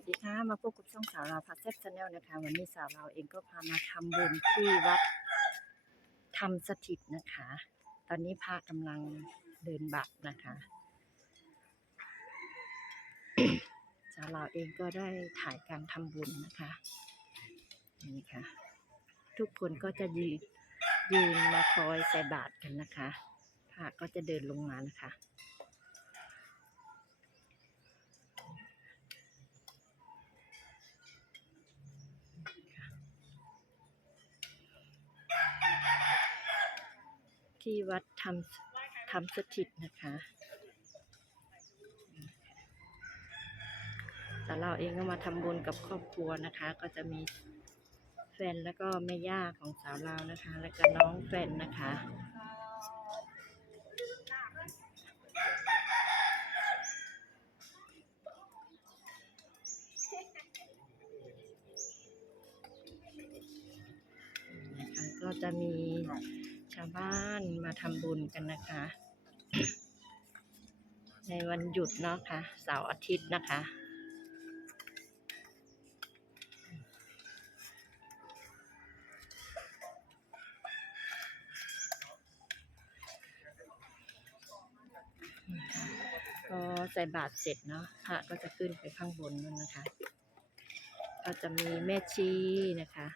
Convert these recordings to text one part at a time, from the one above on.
วัสดีค่ะ มาพบกับช่องสาวเราพาเซ็ตชาแนลนะคะ วันนี้สาวเราเองก็พามาทำบุญที่วัดธรรมสถิตนะคะ ตอนนี้พระกำลังเดินบัตรนะคะ สาวเราเองก็ได้ถ่ายการทำบุญนะคะ นี่ค่ะ ทุกคนก็จะยืนยืนมาคอยใส่บาตรกันนะคะ พระก็จะเดินลงมานะคะ ที่วัดธรรมธรรมสถิตนะคะแต่เราเองก็มาทำบุญกับครอบครัวนะคะ ก็จะมีแฟนแล้วก็แม่ย่าของสาวเรานะคะ แล้วก็น้องแฟนนะคะก็จะมีาวบ้านมาทำบุญกันนะคะ ในวันหยุดเนาะค่ะเสาร์อาทิตย์นะคะพอใส่บาตรเสร็จเนาะพระก็จะขึ้นไปข้างบนนั่นนะคะ ก็จะมีแม่ชีนะคะ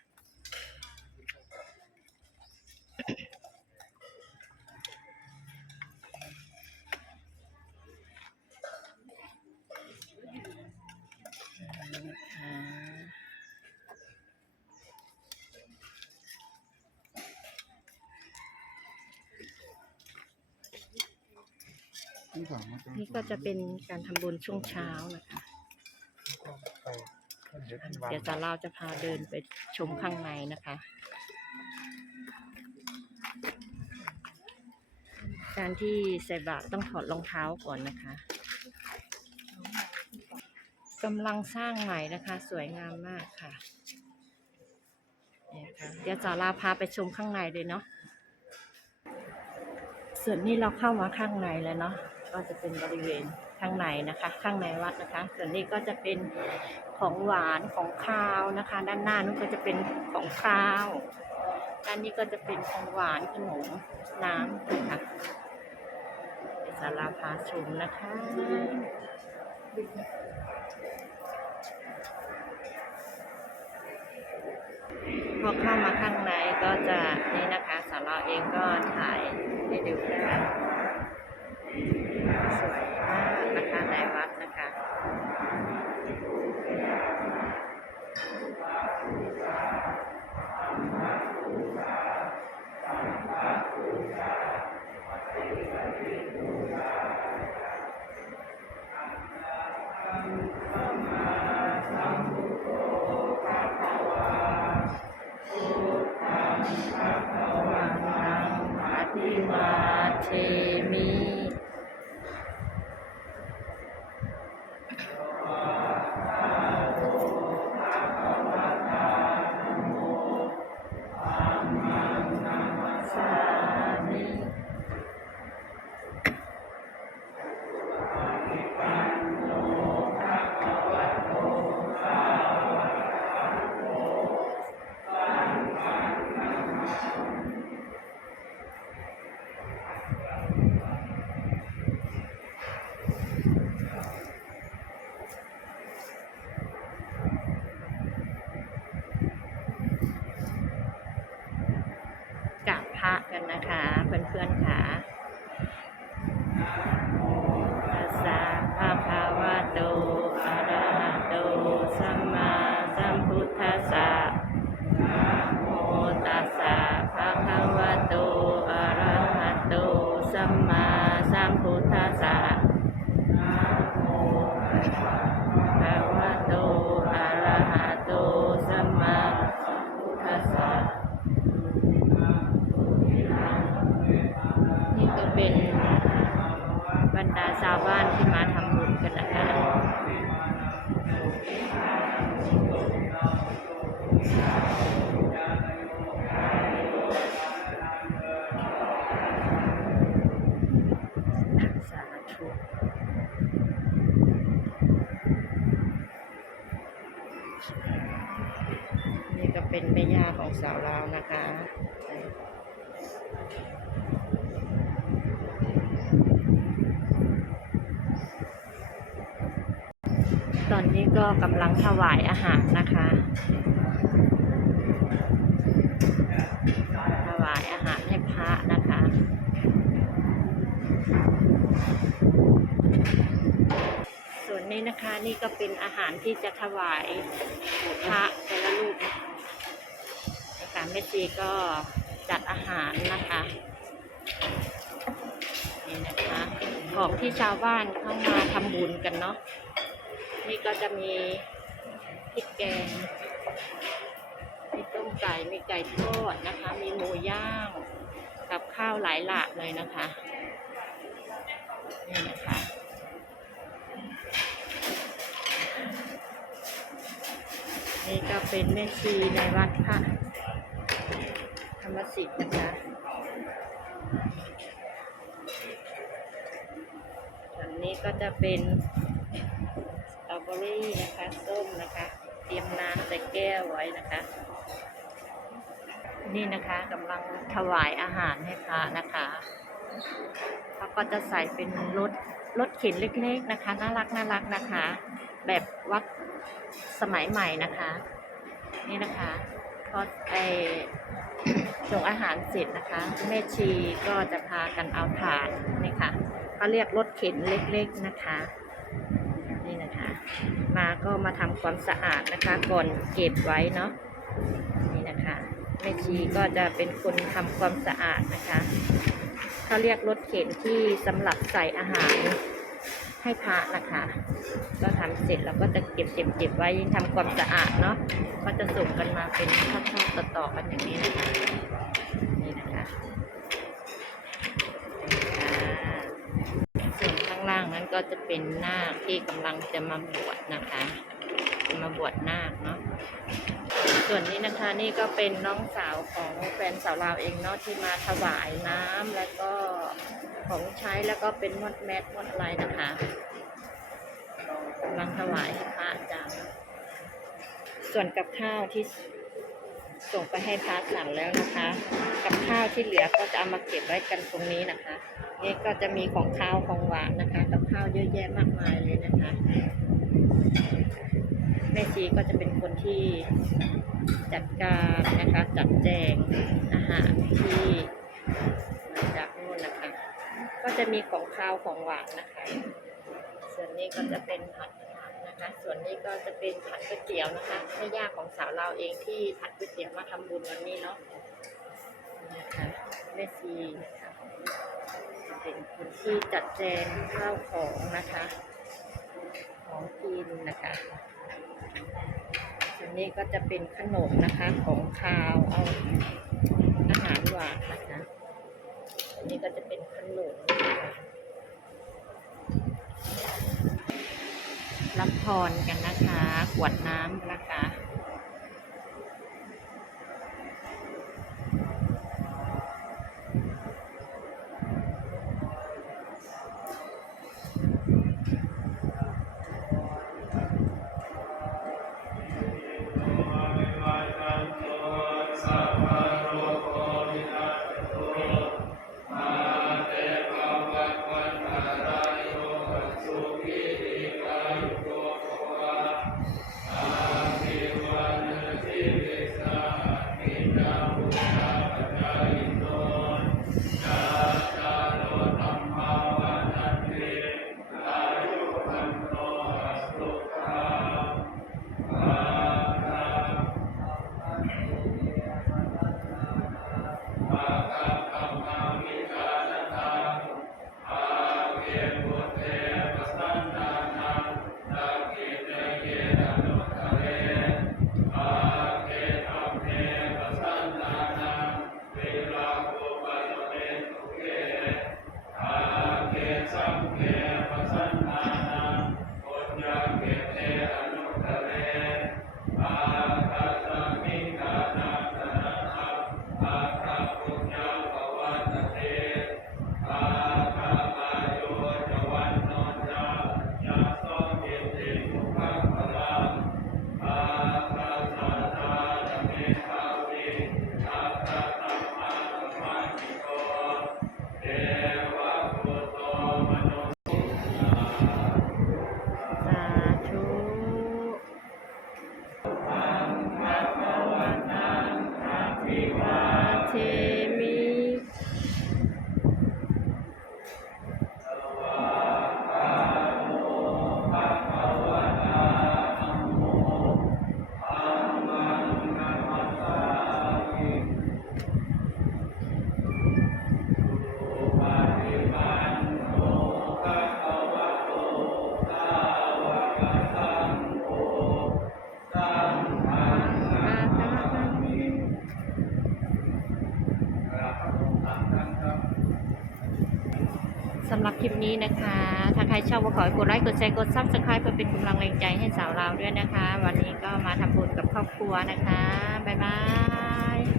นี่ก็จะเป็นการทำบุญช่วงเช้านะคะเดี๋ยวจะเราจะพาเดินไปชมข้างในนะคะ การที่ใส่บาตรต้องถอดรองเท้าก่อนนะคะกำลังสร้างใหม่นะคะ สวยงามมากค่ะเนี่ยค่ะเดี๋ยวจะลาพาไปชมข้างในเลยเนาะ ส่วนนี้เราเข้ามาข้างในแล้วเนาะก็จะเป็นบริเวณข้างในนะคะ ข้างในวัดนะคะ ส่วนนี้ก็จะเป็นของหวานของข้าวนะคะ ด้านหน้านู้นก็จะเป็นของข้าวด้านนี้ก็จะเป็นของหวานขนมน้ำนะคะเดี๋ยวจะลาพาชมนะคะพอเข้ามาข้างในก็จะนี่นะคะ เองก็ถ่ายให้ดูนะ สาวลาวนะคะตอนนี้ก็กำลังถวายอาหารนะคะ ถวายอาหารให้พระนะคะ ส่วนนี้นะคะนี่ก็เป็นอาหารที่จะถวายพระแต่ละรูป แม่ชีก็จัดอาหารนะคะนี่นะคะของที่ชาวบ้านเข้ามาทำบุญกันเนาะนี่ก็จะมีพริกแกงมีต้มไก่มีไก่ทอดนะคะ มีหมูย่างกับข้าวหลายหลากเลยนะคะนี่นะคะนี่ก็เป็นแม่ชีในวัดพระ สิทธิ์นะคะส่วนนี้ก็จะเป็นสตรอเบอรี่นะคะส้มนะคะ เตรียมน้ำใส่แก้วไว้นะคะ นี่นะคะกำลังถวายอาหารให้พระนะคะเขาก็จะใส่เป็นรถรถเข็นเล็กๆนะคะ น่ารักน่ารักนะคะ แบบวัดสมัยใหม่นะคะ นี่นะคะพอไอ ส่งอาหารเสร็จนะคะ แม่ชีก็จะพากันเอาถาดนี่ค่ะเขาเรียกรถเข็นเล็กๆนะคะ นี่นะคะ มาก็มาทำความสะอาดนะคะก่อนเก็บไว้เนาะนี่นะคะแม่ชีก็จะเป็นคนทำความสะอาดนะคะเขาเรียกรถเข็นที่สำหรับใส่อาหาร ให้พระนะคะก็ทำเสร็จแล้วก็จะเก็บเก็บเก็บไว้ยิ่งทำความสะอาดเนาะก็จะส่งกันมาเป็นทอดๆต่อๆกันอย่างนี้นะคะนี่นะคะส่วนข้างล่างนั้นก็จะเป็นหน้าที่กำลังจะมาบวชนะคะ มาบวชนาคเนาะ ส่วนนี้นะคะนี่ก็เป็นน้องสาวของแฟนสาวลาวเองเนาะที่มาถวายน้ำแล้วก็ของใช้แล้วก็เป็นมดแมสมดอะไรนะคะกำลังถวายให้พระอาจารย์ส่วนกับข้าวที่ส่งไปให้พระสั่งแล้วนะคะ กับข้าวที่เหลือก็จะเอามาเก็บไว้กันตรงนี้นะคะ นี่ก็จะมีของข้าวของหวานนะคะ กับข้าวเยอะแยะมากมายเลยนะคะ แม่ชีก็จะเป็นคนที่จัดการนะคะจัดแจงอาหารที่มาจากนู่นนะคะ ก็จะมีของข้าวของหวานนะคะ ส่วนนี้ก็จะเป็นผัดนะคะ ส่วนนี้ก็จะเป็นผัดก๋วยเตี๋ยวนะคะแม่ย่าของสาวเราเองที่ผัดก๋วยเตี๋ยวมาทำบุญวันนี้เนาะนี่นะคะแม่ชีนะคะเป็นคนที่จัดแจงข้าวของนะคะ ของกินนะคะ ส่วนนี้ก็จะเป็นขนมนะคะของคาวเอาอาหารหวานนะคะอันนี้ก็จะเป็นขนมรับพรกันนะคะ ขวดน้ำนะคะ สำหรับคลิปนี้นะคะ ถ้าใครชอบก็ขอให้กดไลค์กดแชร์กดซับสไครป์เพื่อเป็นกำลังแรงใจให้สาวเราด้วยนะคะ วันนี้ก็มาทำบุญกับครอบครัวนะคะ บ๊ายบาย